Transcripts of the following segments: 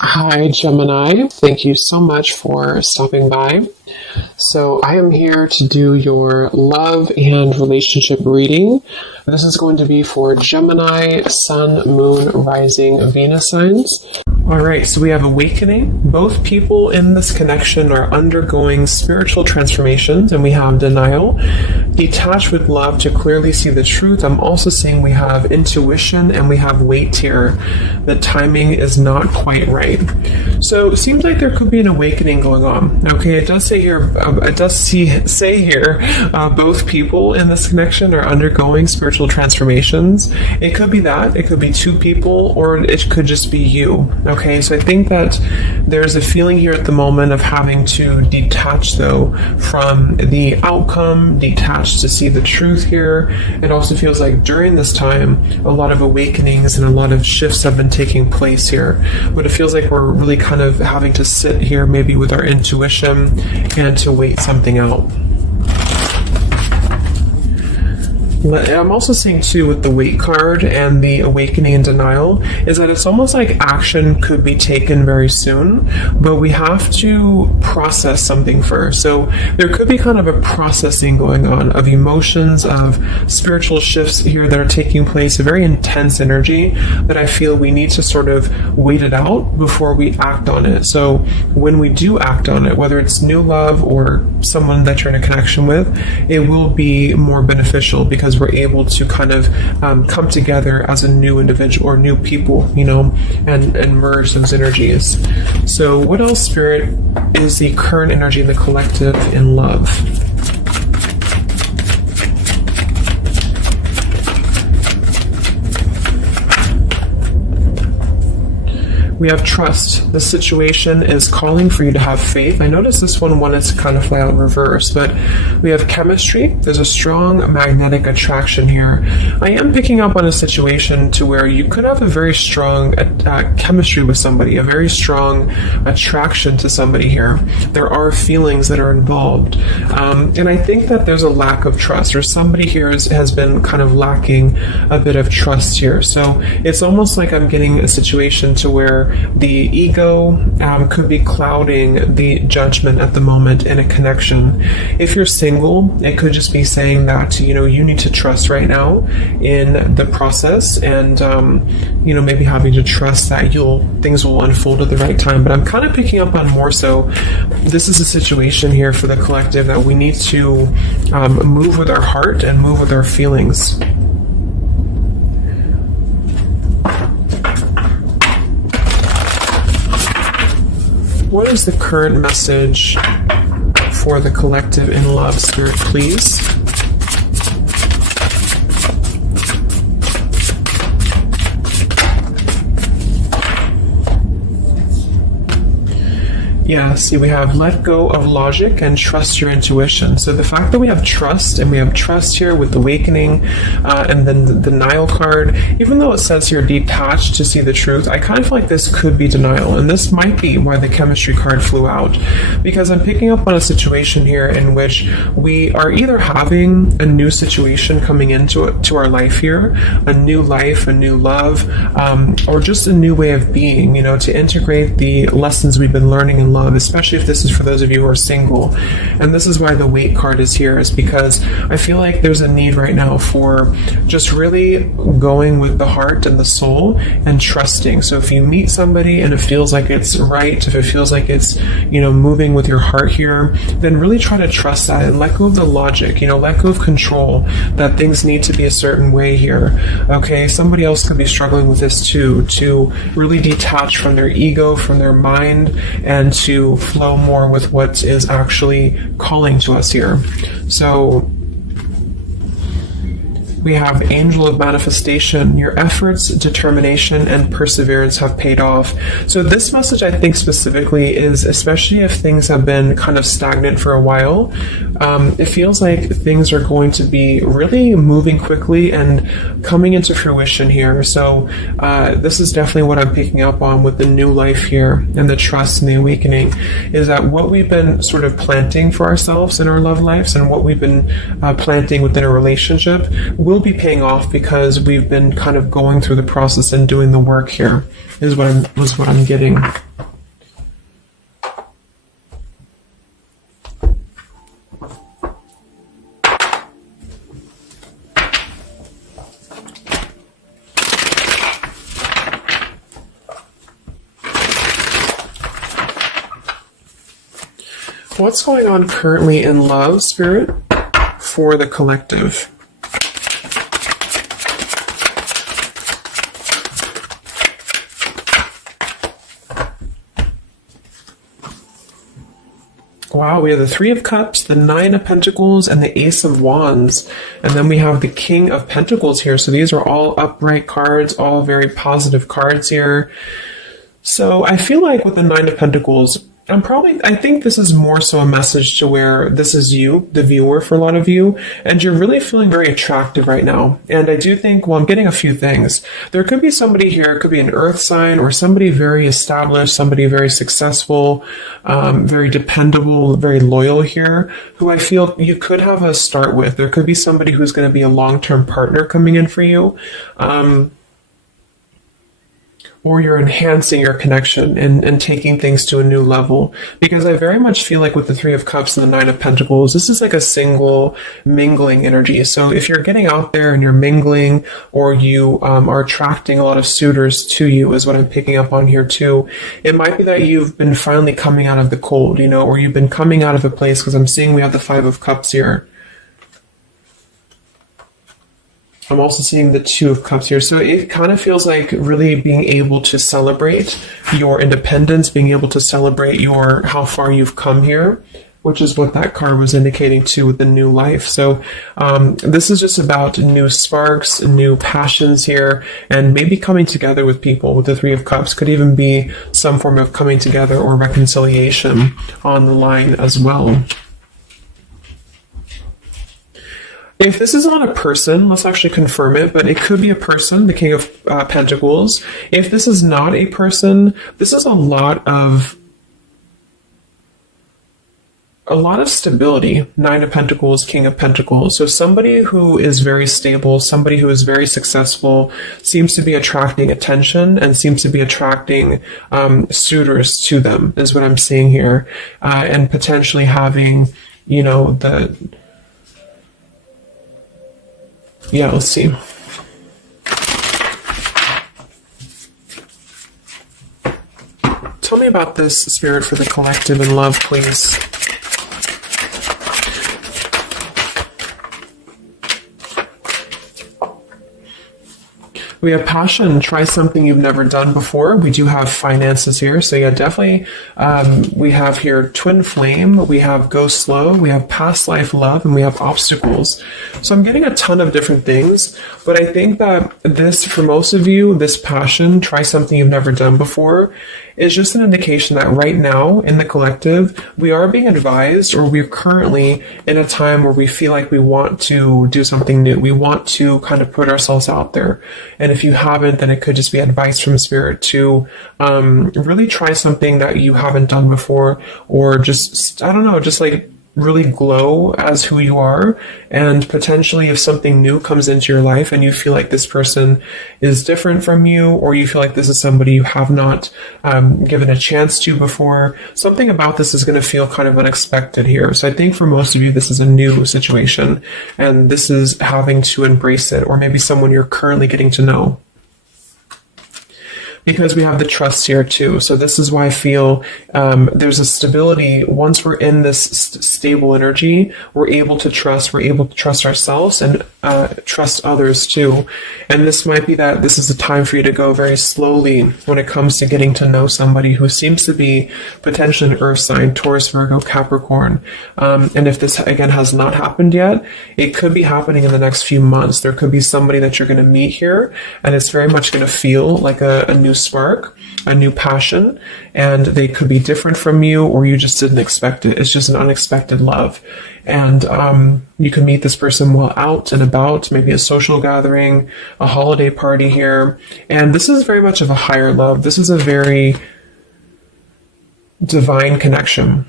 Hi, Gemini. Thank you so much for stopping by. So I am here to do your love and relationship reading. This is going to be for Gemini, Sun, Moon, Rising, Venus signs. All right, so we have awakening. Both people in this connection are undergoing spiritual transformations, and we have denial. Detach with love to clearly see the truth. I'm also seeing we have intuition and we have wait here. The timing is not quite right. So it seems like there could be an awakening going on. Okay, it does say here, both people in this connection are undergoing spiritual transformations. It could be that. It could be two people, or it could just be you. Okay, so I think that there's a feeling here at the moment of having to detach, though, from the outcome, detach to see the truth here. It also feels like during this time, a lot of awakenings and a lot of shifts have been taking place here. But it feels like we're really kind of having to sit here maybe with our intuition and to wait something out. I'm also seeing too with the wait card and the awakening and denial is that it's almost like action could be taken very soon, but we have to process something first. So there could be kind of a processing going on of emotions, of spiritual shifts here that are taking place, a very intense energy that I feel we need to sort of wait it out before we act on it. So when we do act on it, whether it's new love or someone that you're in a connection with, it will be more beneficial because we're able to kind of come together as a new individual or new people, and merge those energies. So what else, Spirit, is the current energy in the collective in love? We have trust. The situation is calling for you to have faith. I noticed this one wanted to kind of fly out in reverse, but we have chemistry. There's a strong magnetic attraction here. I am picking up on a situation to where you could have a very strong chemistry with somebody, a very strong attraction to somebody here. There are feelings that are involved. And I think that there's a lack of trust, or somebody here has been kind of lacking a bit of trust here. So it's almost like I'm getting a situation to where the ego could be clouding the judgment at the moment in a connection. If you're single, it could just be saying that, you need to trust right now in the process and, maybe having to trust that things will unfold at the right time. But I'm kind of picking up on more so, this is a situation here for the collective that we need to move with our heart and move with our feelings. What is the current message for the collective in love, Spirit, please? Yeah, see, we have let go of logic and trust your intuition. So the fact that we have trust, and we have trust here with awakening, and then the denial card, even though it says here detached to see the truth, I kind of feel like this could be denial. And this might be why the chemistry card flew out. Because I'm picking up on a situation here in which we are either having a new situation coming into our life here, a new life, a new love, or just a new way of being, to integrate the lessons we've been learning in love, especially if this is for those of you who are single. And this is why the wait card is here, is because I feel like there's a need right now for just really going with the heart and the soul and trusting. So if you meet somebody and it feels like it's right, if it feels like it's, moving with your heart here, then really try to trust that and let go of the logic, let go of control, that things need to be a certain way here. Okay, somebody else could be struggling with this too, to really detach from their ego, from their mind, and to flow more with what is actually calling to us here. So we have Angel of Manifestation. Your efforts, determination, and perseverance have paid off. So this message, I think specifically, is especially if things have been kind of stagnant for a while, it feels like things are going to be really moving quickly and coming into fruition here. So this is definitely what I'm picking up on with the new life here and the trust and the awakening, is that what we've been sort of planting for ourselves in our love lives and what we've been planting within a relationship will be paying off, because we've been kind of going through the process and doing the work here, is what I'm getting. What's going on currently in love, Spirit, for the collective? Wow, we have the Three of Cups, the Nine of Pentacles, and the Ace of Wands. And then we have the King of Pentacles here. So these are all upright cards, all very positive cards here. So I feel like with the Nine of Pentacles, I think this is more so a message to where this is you, the viewer, for a lot of you, and you're really feeling very attractive right now. And I do think, well, I'm getting a few things. There could be somebody here, it could be an earth sign, or somebody very established, somebody very successful, very dependable, very loyal here, who I feel you could have a start with. There could be somebody who's going to be a long-term partner coming in for you. Or you're enhancing your connection and taking things to a new level. Because I very much feel like with the Three of Cups and the Nine of Pentacles, this is like a single mingling energy. So if you're getting out there and you're mingling, or you are attracting a lot of suitors to you, is what I'm picking up on here too. It might be that you've been finally coming out of the cold, or you've been coming out of a place, because I'm seeing we have the Five of Cups here. I'm also seeing the Two of Cups here. So it kind of feels like really being able to celebrate your independence, being able to celebrate how far you've come here, which is what that card was indicating too with the new life. So this is just about new sparks, new passions here, and maybe coming together with people. With the Three of Cups could even be some form of coming together or reconciliation on the line as well. If this is not a person, let's actually confirm it, but it could be a person, the King of Pentacles. If this is not a person, this is a lot of stability. Nine of Pentacles, King of Pentacles. So somebody who is very stable, somebody who is very successful, seems to be attracting attention and seems to be attracting suitors to them, is what I'm seeing here. And potentially having, let's see. Tell me about this, Spirit, for the collective in love, please. We have passion. Try something you've never done before. We do have finances here. So yeah, definitely. We have here twin flame. We have go slow. We have past life love, and we have obstacles. So I'm getting a ton of different things, but I think that this, for most of you, this passion, try something you've never done before, is just an indication that right now in the collective, we are being advised, or we're currently in a time where we feel like we want to do something new. We want to kind of put ourselves out there. And if you haven't, then it could just be advice from Spirit to really try something that you haven't done before, or just, I don't know, just like really glow as who you are. And potentially if something new comes into your life and you feel like this person is different from you, or you feel like this is somebody you have not given a chance to before, something about this is going to feel kind of unexpected here. So I think for most of you, this is a new situation, and this is having to embrace it, or maybe someone you're currently getting to know. Because we have the trust here too. So this is why I feel there's a stability. Once we're in this stable energy, we're able to trust ourselves and trust others too. And this might be that this is a time for you to go very slowly when it comes to getting to know somebody who seems to be potentially an earth sign, Taurus, Virgo, Capricorn. And if this again has not happened yet, it could be happening in the next few months. There could be somebody that you're going to meet here, and it's very much going to feel like a new spark, a new passion, and they could be different from you, or you just didn't expect it. It's just an unexpected love. And you can meet this person while out and about, maybe a social gathering, a holiday party here. And this is very much of a higher love. This is a very divine connection.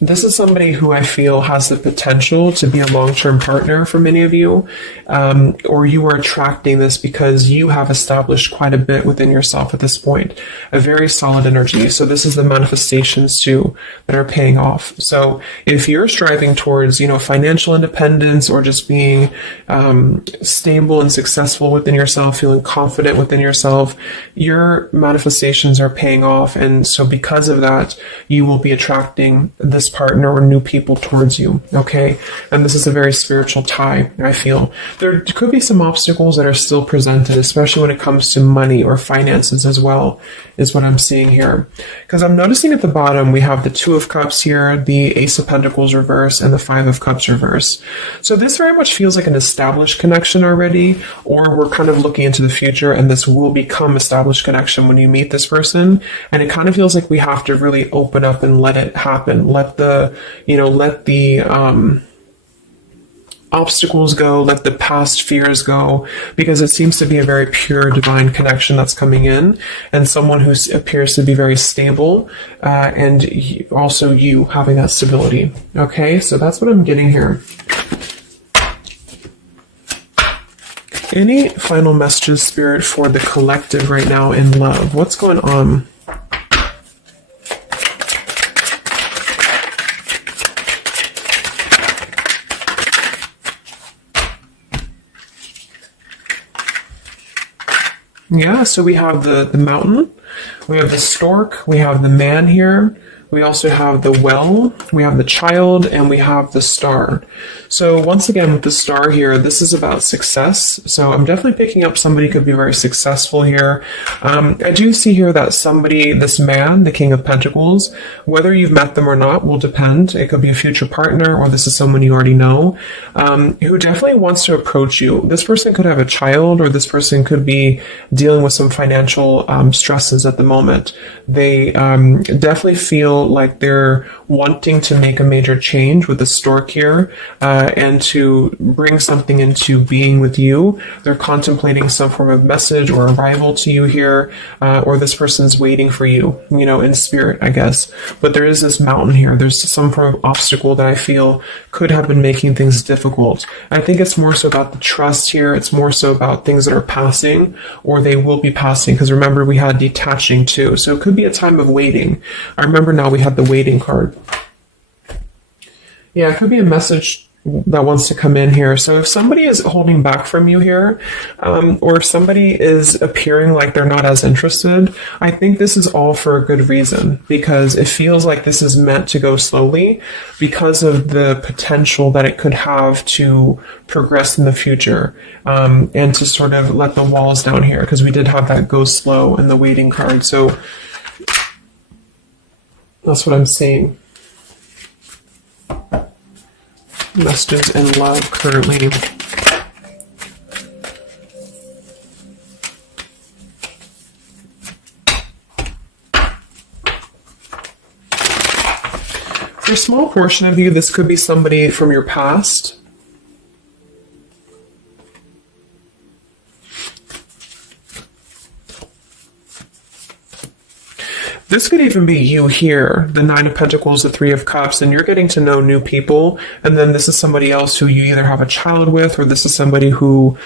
This is somebody who I feel has the potential to be a long-term partner for many of you, or you are attracting this because you have established quite a bit within yourself at this point, a very solid energy. So this is the manifestations too that are paying off. So if you're striving towards, financial independence, or just being stable and successful within yourself, feeling confident within yourself, your manifestations are paying off. And so because of that, you will be attracting this partner or new people towards you. Okay. And this is a very spiritual tie, I feel. There could be some obstacles that are still presented, especially when it comes to money or finances as well, is what I'm seeing here. Because I'm noticing at the bottom, we have the Two of Cups here, the Ace of Pentacles reverse, and the Five of Cups reverse. So this very much feels like an established connection already, or we're kind of looking into the future, and this will become established connection when you meet this person. And it kind of feels like we have to really open up and let it happen. Let the obstacles go, let the past fears go, because it seems to be a very pure divine connection that's coming in, and someone who appears to be very stable, and also you having that stability. Okay, so that's what I'm getting here. Any final messages, Spirit, for the collective right now in love? What's going on? Yeah, so we have the mountain, we have the stork, we have the man here, we also have the well, we have the child, and we have the star. So once again, with the star here, this is about success. So I'm definitely picking up somebody could be very successful here. I do see here that somebody, this man, the King of Pentacles, whether you've met them or not will depend. It could be a future partner, or this is someone you already know, who definitely wants to approach you. This person could have a child, or this person could be dealing with some financial stresses at the moment. They definitely feel like they're wanting to make a major change with the stork here, and to bring something into being with you. They're contemplating some form of message or arrival to you here, or this person's waiting for you, in spirit, I guess. But there is this mountain here. There's some form of obstacle that I feel could have been making things difficult. I think it's more so about the trust here. It's more so about things that are passing, or they will be passing, because remember, we had detaching too. So it could be a time of waiting. I remember now we have the waiting card. Yeah, it could be a message that wants to come in here. So if somebody is holding back from you here, or if somebody is appearing like they're not as interested, I think this is all for a good reason, because it feels like this is meant to go slowly because of the potential that it could have to progress in the future, and to sort of let the walls down here, because we did have that go slow in the waiting card. So that's what I'm seeing. Messages in love currently. For a small portion of you, this could be somebody from your past. This could even be you here, the Nine of Pentacles, the Three of Cups, and you're getting to know new people. And then this is somebody else who you either have a child with, or this is somebody who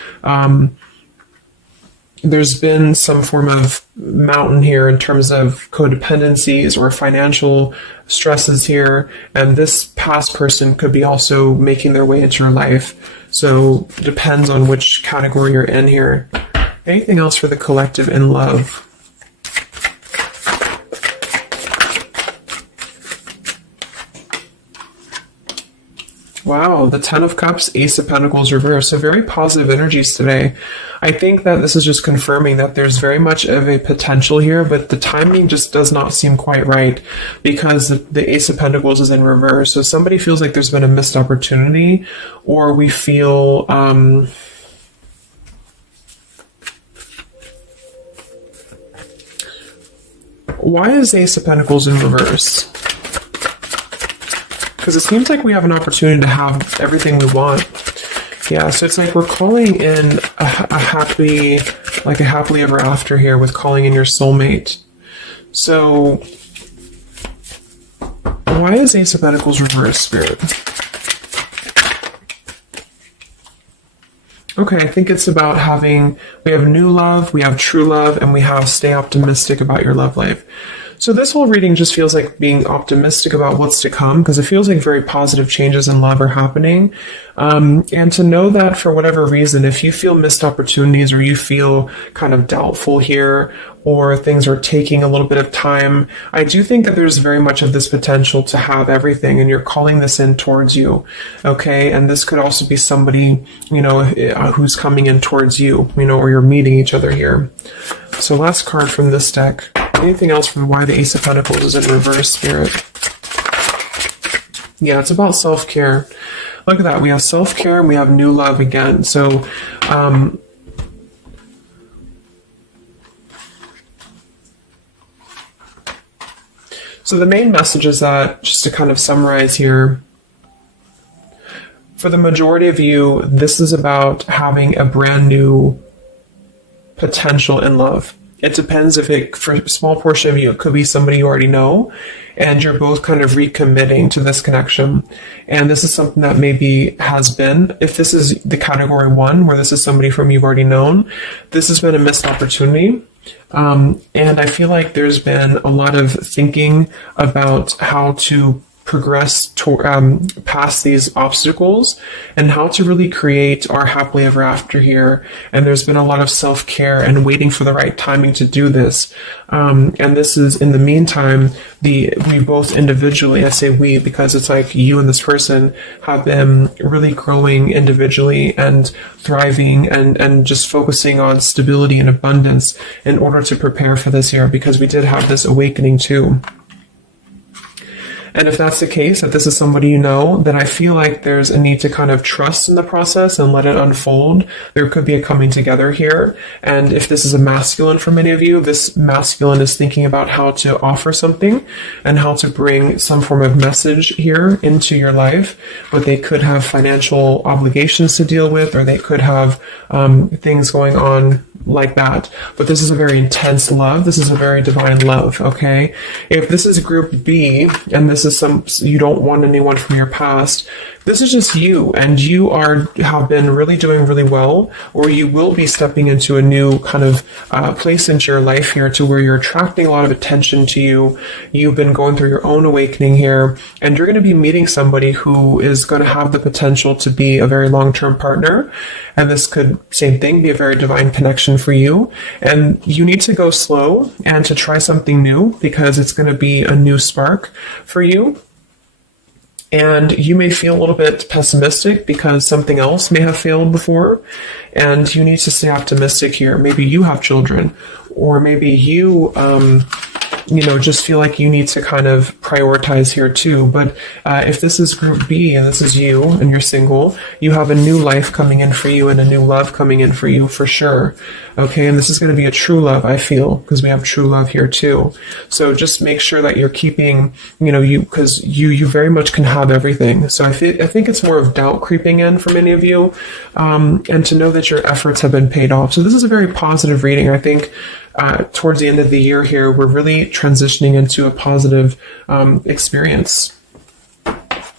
there's been some form of mountain here in terms of codependencies or financial stresses here. And this past person could be also making their way into your life. So it depends on which category you're in here. Anything else for the collective in love? Wow, the Ten of Cups, Ace of Pentacles reverse. So very positive energies today. I think that this is just confirming that there's very much of a potential here, but the timing just does not seem quite right, because the Ace of Pentacles is in reverse. So somebody feels like there's been a missed opportunity, or we feel why is Ace of Pentacles in reverse? Because it seems like we have an opportunity to have everything we want. Yeah, so it's like we're calling in a happily ever after here with calling in your soulmate. So why is Ace of Pentacles reverse, Spirit? Okay, I think it's about we have new love, we have true love, and we have stay optimistic about your love life. So this whole reading just feels like being optimistic about what's to come, because it feels like very positive changes in love are happening. And to know that for whatever reason, if you feel missed opportunities or you feel kind of doubtful here, or things are taking a little bit of time, I do think that there's very much of this potential to have everything, and you're calling this in towards you. Okay. And this could also be somebody, who's coming in towards you, or you're meeting each other here. So last card from this deck. Anything else from why the Ace of Pentacles is in reverse, Spirit? Yeah, it's about self-care. Look at that. We have self-care and we have new love again. So, so the main message is that, just to kind of summarize here, for the majority of you, this is about having a brand new potential in love. It depends for a small portion of you, it could be somebody you already know, and you're both kind of recommitting to this connection. And this is something that maybe has been, if this is the category 1, where this is somebody from you've already known, this has been a missed opportunity. And I feel like there's been a lot of thinking about how to progress past these obstacles and how to really create our happily ever after here. And there's been a lot of self-care and waiting for the right timing to do this. And this is, in the meantime, we both individually, I say we because it's like you and this person have been really growing individually and thriving and just focusing on stability and abundance in order to prepare for this year, because we did have this awakening too. And if that's the case, that this is somebody you know, then I feel like there's a need to kind of trust in the process and let it unfold. There could be a coming together here. And if this is a masculine for many of you, this masculine is thinking about how to offer something and how to bring some form of message here into your life. But they could have financial obligations to deal with, or they could have things going on like that. But this is a very intense love. This is a very divine love, okay? If this is group B, and this is you don't want anyone from your past, this is just you, and you have been really doing really well, or you will be stepping into a new kind of place into your life here, to where you're attracting a lot of attention to you. You've been going through your own awakening here, and you're going to be meeting somebody who is going to have the potential to be a very long-term partner. And this could, same thing, be a very divine connection for you. And you need to go slow and to try something new, because it's going to be a new spark for you. And you may feel a little bit pessimistic because something else may have failed before. And you need to stay optimistic here. Maybe you have children, or maybe you, just feel like you need to kind of prioritize here too. But if this is group B and this is you and you're single, you have a new life coming in for you and a new love coming in for you for sure. Okay, and this is going to be a true love, I feel, because we have true love here too. So just make sure that you're keeping, because you very much can have everything. So I think it's more of doubt creeping in for many of you, and to know that your efforts have been paid off. So this is a very positive reading. I think towards the end of the year here, we're really transitioning into a positive experience. Let's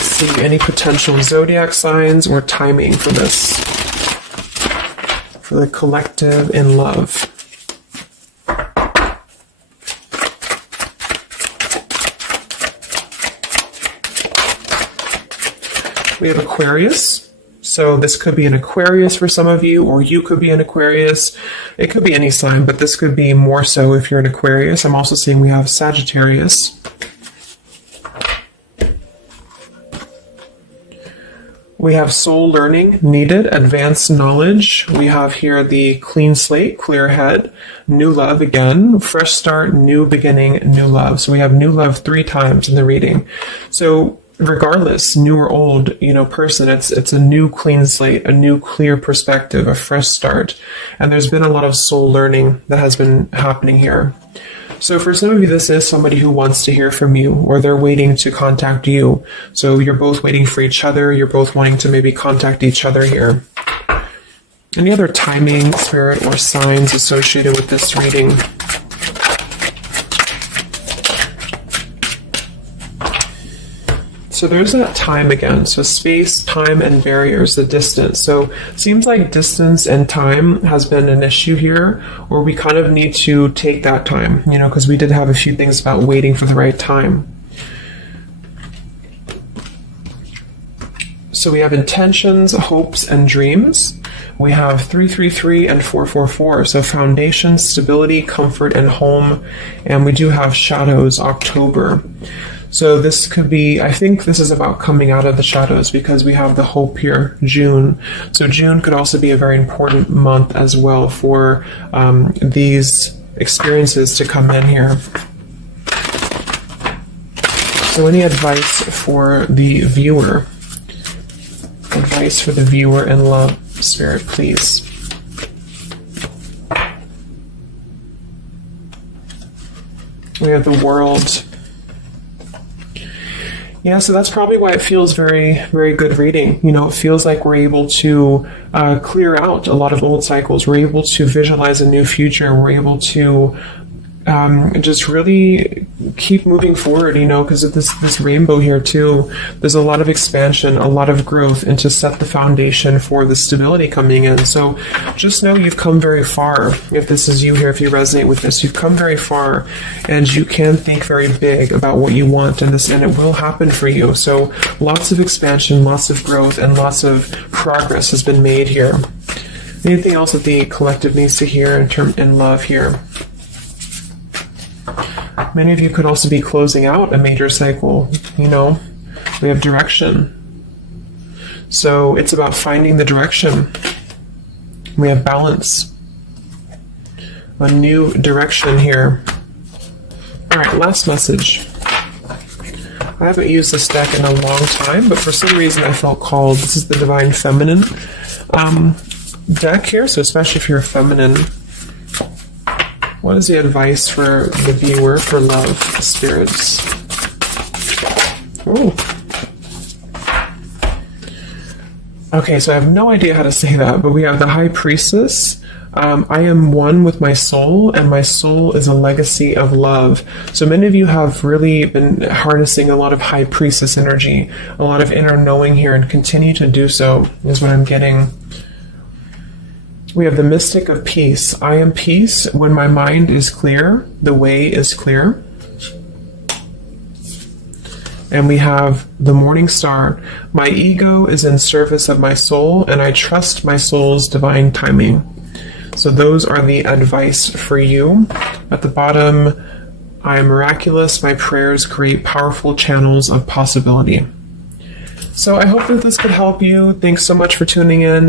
see, any potential zodiac signs or timing for this, for the collective in love. We have Aquarius. So this could be an Aquarius for some of you, or you could be an Aquarius. It could be any sign, but this could be more so if you're an Aquarius. I'm also seeing we have Sagittarius. We have soul learning needed, advanced knowledge. We have here the clean slate, clear head, new love again, fresh start, new beginning, new love. So we have new love 3 times in the reading. So regardless, new or old, person, it's a new clean slate, a new clear perspective, a fresh start. And there's been a lot of soul learning that has been happening here. So for some of you, this is somebody who wants to hear from you, or they're waiting to contact you. So you're both waiting for each other. You're both wanting to maybe contact each other here. Any other timing, spirit, or signs associated with this reading? So there's that time again. So space, time, and barriers, the distance. So it seems like distance and time has been an issue here, where we kind of need to take that time, because we did have a few things about waiting for the right time. So we have intentions, hopes, and dreams. We have 333 and 444. So foundation, stability, comfort, and home. And we do have shadows, October. So this could be, I think this is about coming out of the shadows, because we have the hope here, June. So June could also be a very important month as well for these experiences to come in here. So any advice for the viewer? Advice for the viewer in love, Spirit, please. We have the World. Yeah, so that's probably why it feels very, very good reading. It feels like we're able to clear out a lot of old cycles. We're able to visualize a new future. We're able to just really keep moving forward, because of this rainbow here too. There's a lot of expansion, a lot of growth, and to set the foundation for the stability coming in. So just know you've come very far. If this is you here, if you resonate with this, you've come very far, and you can think very big about what you want, and it will happen for you. So lots of expansion, lots of growth, and lots of progress has been made here. Anything else that the collective needs to hear in love here? Many of you could also be closing out a major cycle. We have direction. So it's about finding the direction. We have balance. A new direction here. All right, last message. I haven't used this deck in a long time, but for some reason I felt called. This is the Divine Feminine deck here, so especially if you're feminine. What is the advice for the viewer for love, spirits? Ooh. Okay, so I have no idea how to say that, but we have the High Priestess. I am one with my soul, and my soul is a legacy of love. So many of you have really been harnessing a lot of High Priestess energy, a lot of inner knowing here, and continue to do so, is what I'm getting. We have the Mystic of Peace. I am peace. When my mind is clear, the way is clear. And we have the Morning Star. My ego is in service of my soul, and I trust my soul's divine timing. So those are the advice for you. At the bottom, I am miraculous. My prayers create powerful channels of possibility. So I hope that this could help you. Thanks so much for tuning in.